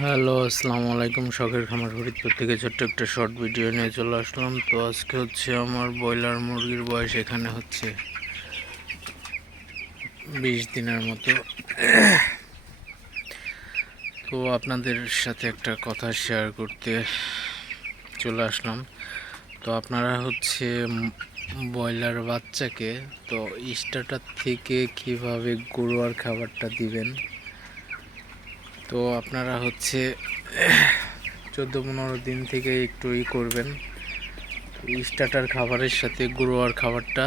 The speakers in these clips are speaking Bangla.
হ্যালো, আসসালামু আলাইকুম। শখের খামার ফরিদপুর থেকে ছোট্ট একটা শর্ট ভিডিও নিয়ে চলে আসলাম। তো আজকে হচ্ছে আমার ব্রয়লার মুরগির বয়স এখানে হচ্ছে বিশ দিনের মতো। তো আপনাদের সাথে একটা কথা শেয়ার করতে চলে আসলাম। তো আপনারা হচ্ছে ব্রয়লার বাচ্চাকে তো স্টার্টার থেকে কীভাবে গরুয়ার খাবারটা দিবেন? তো আপনারা হচ্ছে চোদ্দ পনেরো দিন থেকে একটু ই করবেন। স্টার্টার খাবারের সাথে গুঁড়োয়ার খাবারটা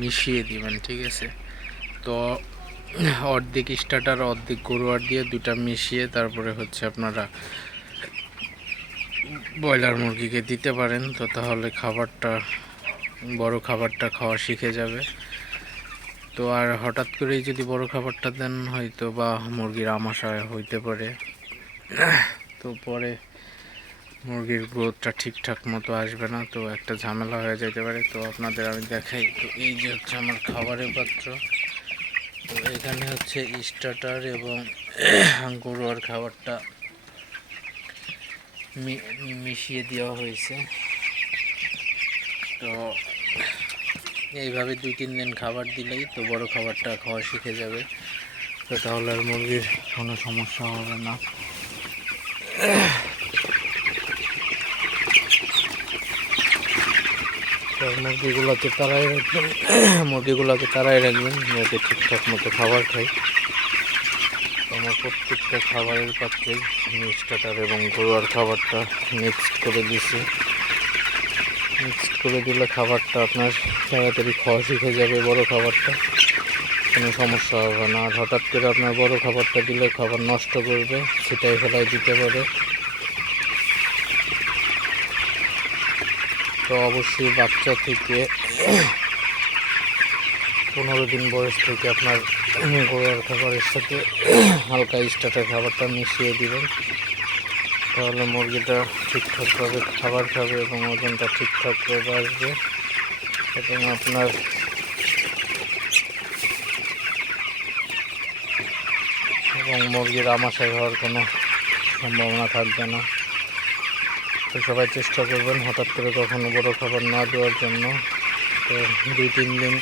মিশিয়ে দিবেন, ঠিক আছে? তো অর্ধেক স্টার্টার অর্ধেক গরুয়ার দিয়ে দুটা মিশিয়ে তারপরে হচ্ছে আপনারা ব্রয়লার মুরগিকে দিতে পারেন। তো তাহলে খাবারটা, বড় খাবারটা খাওয়া শিখে যাবে। তো আর হঠাৎ করেই যদি বড় খাবারটা দেন হয়তো বা মুরগির আমাশায় হইতে পারে। তো পরে মুরগির গ্রোথটা ঠিকঠাক মতো আসবে না, তো একটা ঝামেলা হয়ে যেতে পারে। তো আপনাদের আমি দেখাই। তো এই যে হচ্ছে আমার খাবারের পাত্র। তো এখানে হচ্ছে স্টার্টার এবং গরুয়ার খাবারটা মিশিয়ে দেওয়া হয়েছে। তো এইভাবে দুই, তিন দিন খাবার দিলেই তো বড় খাবারটা খাওয়া শিখে যাবে। তো তাহলে আর মুরগির কোনো সমস্যা হবে না। মুরগিগুলোকে তারাই রাখবেন। মুরগিগুলোকে তারাই রাখবেন যাতে ঠিকঠাক মতো খাবার খায়। আমার প্রত্যেকটা খাবারের পাত্রেই মিক্সটাটার এবং গরুয়ার খাবারটা মিক্সড করে দিয়েছি মিক্সড করে দিলে খাবারটা আপনার তাড়াতাড়ি খাওয়া শিখে যাবে বড় খাবারটা। কোনো সমস্যা হবে না। আর হঠাৎ করে আপনার বড় খাবারটা দিলে খাবার নষ্ট করবে সেটাই ফেলাই দিতে পারে। তো অবশ্যই বাচ্চা থেকে পনেরো দিন বয়স থেকে আপনার গোড়ার খাবারের সাথে হালকা স্টার্টার খাবারটা মিশিয়ে দিবেন। তাহলে মুরগিটা ঠিকঠাকভাবে খাবার খাবে এবং ওজনটা ঠিকঠাকভাবে আসবে এবং আপনার এবং মুরগির আমাশাই হওয়ার কোনো সম্ভাবনা থাকবে না। তো সবাই চেষ্টা করবেন হঠাৎ করে কখনো বড় খাবার না দেওয়ার জন্য। তো দুই তিন দিন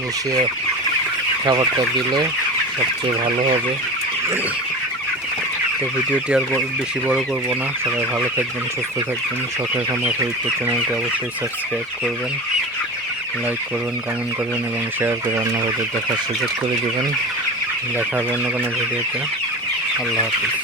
মিশিয়ে খাবারটা দিলে সবচেয়ে ভালো হবে। তো ভিডিওটি আর বেশি বড় করব না। সবাই ভালো থাকবেন, সুস্থ থাকবেন। শখের খামার ফরিদপুর চ্যানেলটি অবশ্যই সাবস্ক্রাইব করবেন, লাইক করবেন কমেন্ট করবেন এবং শেয়ার করে অন্যদের দেখার সুযোগ করে দেবেন। দেখা হবে অন্য কোনো ভিডিওতে। আল্লাহ হাফিজ।